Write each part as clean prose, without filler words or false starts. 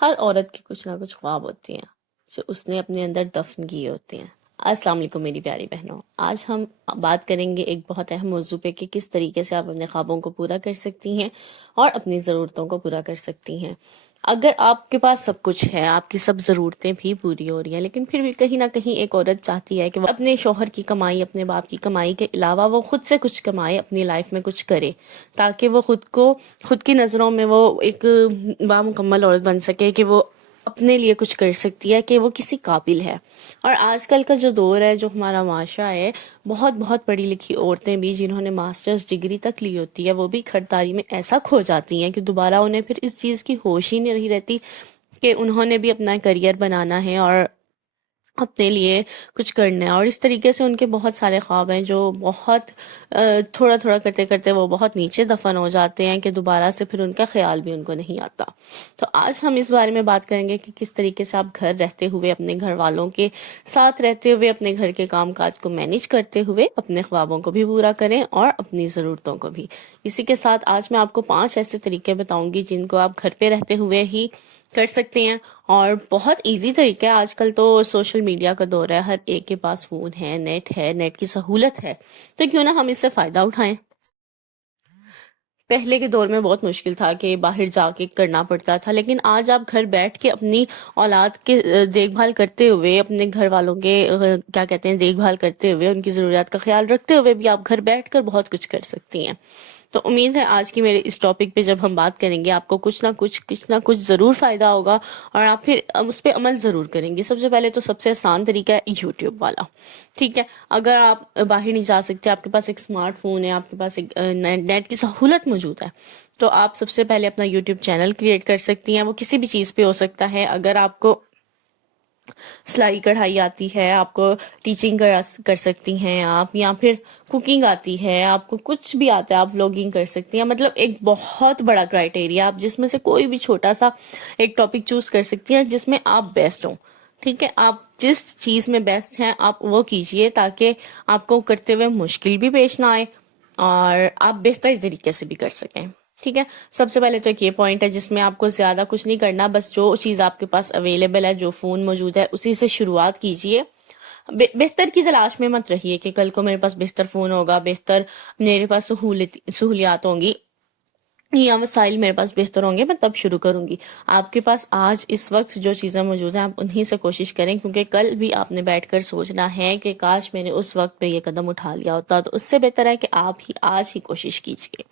ہر عورت کے کچھ نہ کچھ خواب ہوتے ہیں جو اس نے اپنے اندر دفن کیے ہوتے ہیں۔ السلام علیکم میری پیاری بہنوں، آج ہم بات کریں گے ایک بہت اہم موضوع پہ کہ کس طریقے سے آپ اپنے خوابوں کو پورا کر سکتی ہیں اور اپنی ضرورتوں کو پورا کر سکتی ہیں۔ اگر آپ کے پاس سب کچھ ہے، آپ کی سب ضرورتیں بھی پوری ہو رہی ہیں، لیکن پھر بھی کہیں نہ کہیں ایک عورت چاہتی ہے کہ وہ اپنے شوہر کی کمائی، اپنے باپ کی کمائی کے علاوہ وہ خود سے کچھ کمائے، اپنی لائف میں کچھ کرے، تاکہ وہ خود کی نظروں میں وہ ایک بامکمل عورت بن سکے، کہ وہ اپنے لیے کچھ کر سکتی ہے، کہ وہ کسی قابل ہے۔ اور آج کل کا جو دور ہے، جو ہمارا معاشرہ ہے، بہت بہت پڑھی لکھی عورتیں بھی جنہوں نے ماسٹرز ڈگری تک لی ہوتی ہے، وہ بھی خریداری میں ایسا کھو جاتی ہیں کہ دوبارہ انہیں پھر اس چیز کی ہوش ہی نہیں رہتی کہ انہوں نے بھی اپنا کریئر بنانا ہے اور اپنے لیے کچھ کرنا ہے۔ اور اس طریقے سے ان کے بہت سارے خواب ہیں جو بہت تھوڑا تھوڑا کرتے کرتے وہ بہت نیچے دفن ہو جاتے ہیں کہ دوبارہ سے پھر ان کا خیال بھی ان کو نہیں آتا۔ تو آج ہم اس بارے میں بات کریں گے کہ کس طریقے سے آپ گھر رہتے ہوئے، اپنے گھر والوں کے ساتھ رہتے ہوئے، اپنے گھر کے کام کاج کو مینیج کرتے ہوئے اپنے خوابوں کو بھی پورا کریں اور اپنی ضرورتوں کو بھی۔ اسی کے ساتھ آج میں آپ کو 5 ایسے طریقے بتاؤں گی جن کو آپ گھر پہ رہتے ہوئے ہی کر سکتے ہیں، اور بہت ایزی طریقہ ہے۔ آج کل تو سوشل میڈیا کا دور ہے، ہر ایک کے پاس فون ہے، نیٹ کی سہولت ہے، تو کیوں نہ ہم اس سے فائدہ اٹھائیں۔ پہلے کے دور میں بہت مشکل تھا کہ باہر جا کے کرنا پڑتا تھا، لیکن آج آپ گھر بیٹھ کے اپنی اولاد کے دیکھ بھال کرتے ہوئے، اپنے گھر والوں کے کیا کہتے ہیں دیکھ بھال کرتے ہوئے، ان کی ضروریات کا خیال رکھتے ہوئے بھی آپ گھر بیٹھ کر بہت کچھ کر سکتی ہیں۔ تو امید ہے آج کی میرے اس ٹاپک پہ جب ہم بات کریں گے، آپ کو کچھ نہ کچھ ضرور فائدہ ہوگا اور آپ پھر اس پہ عمل ضرور کریں گے۔ سب سے پہلے تو سب سے آسان طریقہ ہے یوٹیوب والا، ٹھیک ہے۔ اگر آپ باہر نہیں جا سکتے، آپ کے پاس ایک اسمارٹ فون ہے، آپ کے پاس ایک نیٹ کی سہولت موجود ہے، تو آپ سب سے پہلے اپنا یوٹیوب چینل کریٹ کر سکتی ہیں۔ وہ کسی بھی چیز پہ ہو سکتا ہے۔ اگر آپ کو سلائی کڑھائی آتی ہے، آپ کو ٹیچنگ کر سکتی ہیں آپ، یا پھر کوکنگ آتی ہے، آپ کو کچھ بھی آتا ہے، آپ ولاگنگ کر سکتی ہیں۔ مطلب ایک بہت بڑا کرائٹیریا، آپ جس میں سے کوئی بھی چھوٹا سا ایک ٹاپک چوز کر سکتی ہیں جس میں آپ بیسٹ ہوں، ٹھیک ہے۔ آپ جس چیز میں بیسٹ ہیں آپ وہ کیجئے، تاکہ آپ کو کرتے ہوئے مشکل بھی پیش نہ آئے اور آپ بہتر طریقے سے بھی کر سکیں، ٹھیک ہے۔ سب سے پہلے تو ایک یہ پوائنٹ ہے جس میں آپ کو زیادہ کچھ نہیں کرنا، بس جو چیز آپ کے پاس اویلیبل ہے، جو فون موجود ہے، اسی سے شروعات کیجئے۔ بہتر کی تلاش میں مت رہیے کہ کل کو میرے پاس بہتر فون ہوگا، بہتر میرے پاس سہولیات ہوں گی یا وسائل میرے پاس بہتر ہوں گے، میں تب شروع کروں گی۔ آپ کے پاس آج اس وقت جو چیزیں موجود ہیں، آپ انہی سے کوشش کریں، کیونکہ کل بھی آپ نے بیٹھ کر سوچنا ہے کہ کاش میں نے اس وقت پہ یہ قدم اٹھا لیا ہوتا۔ تو اس سے بہتر ہے کہ آپ ہی آج ہی کوشش کیجیے۔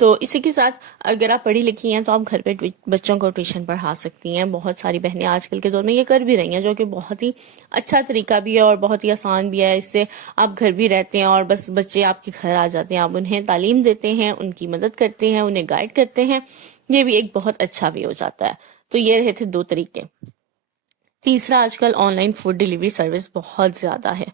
تو اسی کے ساتھ اگر آپ پڑھی لکھی ہیں تو آپ گھر پہ بچوں کو ٹیوشن پڑھا سکتی ہیں۔ بہت ساری بہنیں آج کل کے دور میں یہ کر بھی رہی ہیں، جو کہ بہت ہی اچھا طریقہ بھی ہے اور بہت ہی آسان بھی ہے۔ اس سے آپ گھر بھی رہتے ہیں اور بس بچے آپ کے گھر آ جاتے ہیں، آپ انہیں تعلیم دیتے ہیں، ان کی مدد کرتے ہیں، انہیں گائیڈ کرتے ہیں، یہ بھی ایک بہت اچھا بھی ہو جاتا ہے۔ تو یہ رہے تھے 2 طریقے۔ تیسرا، آج کل on line food delivery service بہت زیادہ ہے،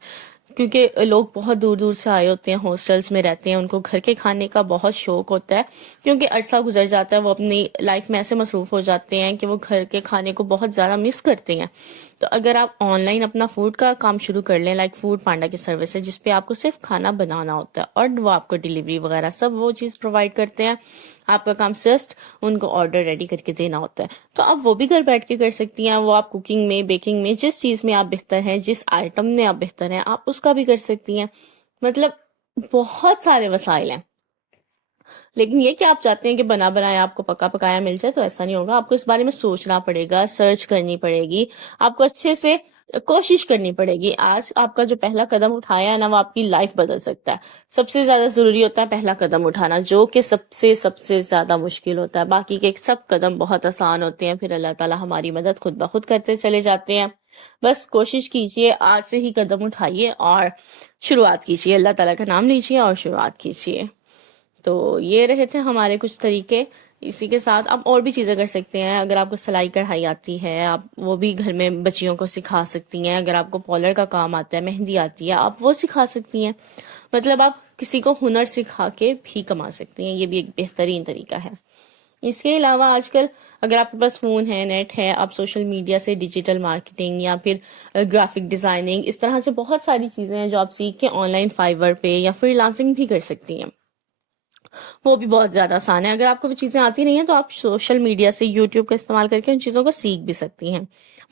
کیونکہ لوگ بہت دور دور سے آئے ہوتے ہیں، ہاسٹلس میں رہتے ہیں، ان کو گھر کے کھانے کا بہت شوق ہوتا ہے، کیونکہ عرصہ گزر جاتا ہے، وہ اپنی لائف میں ایسے مصروف ہو جاتے ہیں کہ وہ گھر کے کھانے کو بہت زیادہ مس کرتے ہیں۔ تو اگر آپ آن لائن اپنا فوڈ کا کام شروع کر لیں، لائک فوڈ پانڈا کی سروس ہے، جس پہ آپ کو صرف کھانا بنانا ہوتا ہے اور وہ آپ کو ڈیلیوری وغیرہ سب وہ چیز پرووائڈ کرتے ہیں، آپ کا کام جسٹ ان کو آرڈر ریڈی کر کے دینا ہوتا ہے، تو آپ وہ بھی گھر بیٹھ کے کر سکتی ہیں۔ وہ آپ کوکنگ میں، بیکنگ میں، جس چیز میں آپ بہتر ہیں، جس آئٹم میں آپ بہتر ہیں، آپ اس کا بھی کر سکتی ہیں۔ مطلب بہت سارے وسائل ہیں، لیکن یہ کہ آپ چاہتے ہیں کہ بنا بنایا آپ کو پکا پکایا مل جائے، تو ایسا نہیں ہوگا۔ آپ کو اس بارے میں سوچنا پڑے گا، سرچ کرنی پڑے گی، آپ کو اچھے سے کوشش کرنی پڑے گی۔ آج آپ کا جو پہلا قدم اٹھایا ہے نا، وہ آپ کی لائف بدل سکتا ہے۔ سب سے زیادہ ضروری ہوتا ہے پہلا قدم اٹھانا، جو کہ سب سے زیادہ مشکل ہوتا ہے۔ باقی کے سب قدم بہت آسان ہوتے ہیں، پھر اللہ تعالیٰ ہماری مدد خود بخود کرتے چلے جاتے ہیں۔ بس کوشش کیجئے، آج سے ہی قدم اٹھائیے اور شروعات کیجئے، اللہ تعالیٰ کا نام لیجئے اور شروعات کیجئے۔ تو یہ رہے تھے ہمارے کچھ طریقے۔ اسی کے ساتھ آپ اور بھی چیزیں کر سکتے ہیں۔ اگر آپ کو سلائی کڑھائی آتی ہے، آپ وہ بھی گھر میں بچیوں کو سکھا سکتی ہیں۔ اگر آپ کو پارلر کا کام آتا ہے، مہندی آتی ہے، آپ وہ سکھا سکتی ہیں۔ مطلب آپ کسی کو ہنر سکھا کے بھی کما سکتی ہیں، یہ بھی ایک بہترین طریقہ ہے۔ اس کے علاوہ آج کل اگر آپ کے پاس فون ہے، نیٹ ہے، آپ سوشل میڈیا سے ڈیجیٹل مارکیٹنگ یا پھر گرافک ڈیزائننگ، اس طرح سے بہت ساری چیزیں ہیں جو آپ سیکھ کے آن لائن فائیور پہ یا فری لانسنگ بھی کر سکتی ہیں۔ وہ بھی بہت زیادہ آسان ہے. اگر آپ کو وہ چیزیں آتی نہیں ہیں تو آپ سوشل میڈیا سے یوٹیوب کا استعمال کر کے ان چیزوں کو سیکھ بھی سکتی ہیں.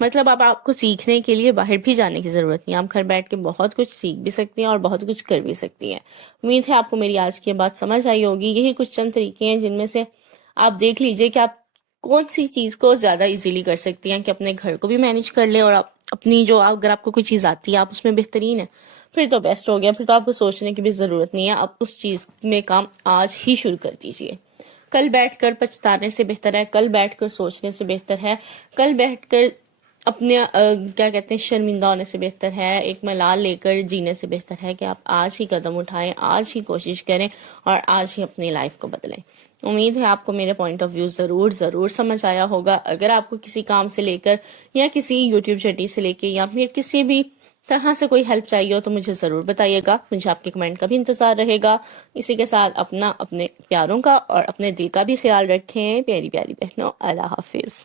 مطلب اب آپ کو سیکھنے کے لیے باہر بھی جانے کی ضرورت نہیں ہے، آپ گھر بیٹھ کے بہت کچھ سیکھ بھی سکتی ہیں اور بہت کچھ کر بھی سکتی ہیں. امید ہے آپ کو میری آج کی بات سمجھ آئی ہوگی. یہی کچھ چند طریقے ہیں جن میں سے آپ دیکھ لیجئے کہ آپ کون سی چیز کو زیادہ ایزیلی کر سکتی ہیں کہ اپنے گھر کو بھی مینیج کر لیں، اور آپ اپنی جو اگر آپ کو کوئی چیز آتی ہے آپ اس میں بہترین ہے، پھر تو بیسٹ ہو گیا. پھر تو آپ کو سوچنے کی بھی ضرورت نہیں ہے، آپ اس چیز میں کام آج ہی شروع کر دیجیے. کل بیٹھ کر پچھتانے سے بہتر ہے، کل بیٹھ کر سوچنے سے بہتر ہے، کل بیٹھ کر اپنے کیا کہتے ہیں شرمندہ ہونے سے بہتر ہے، ایک ملال لے کر جینے سے بہتر ہے کہ آپ آج ہی قدم اٹھائیں، آج ہی کوشش کریں اور آج ہی اپنی لائف کو بدلیں. امید ہے آپ کو میرے پوائنٹ آف ویو ضرور سمجھ آیا ہوگا. اگر آپ کو کسی کام سے لے کر یا کسی یوٹیوب چٹی سے لے کے یا پھر کسی بھی طرح سے کوئی ہیلپ چاہیے ہو تو مجھے ضرور بتائیے گا. مجھے آپ کے کمنٹ کا بھی انتظار رہے گا. اسی کے ساتھ اپنے پیاروں کا اور اپنے دل کا بھی خیال رکھیں. پیاری پیاری بہنوں، اللہ حافظ.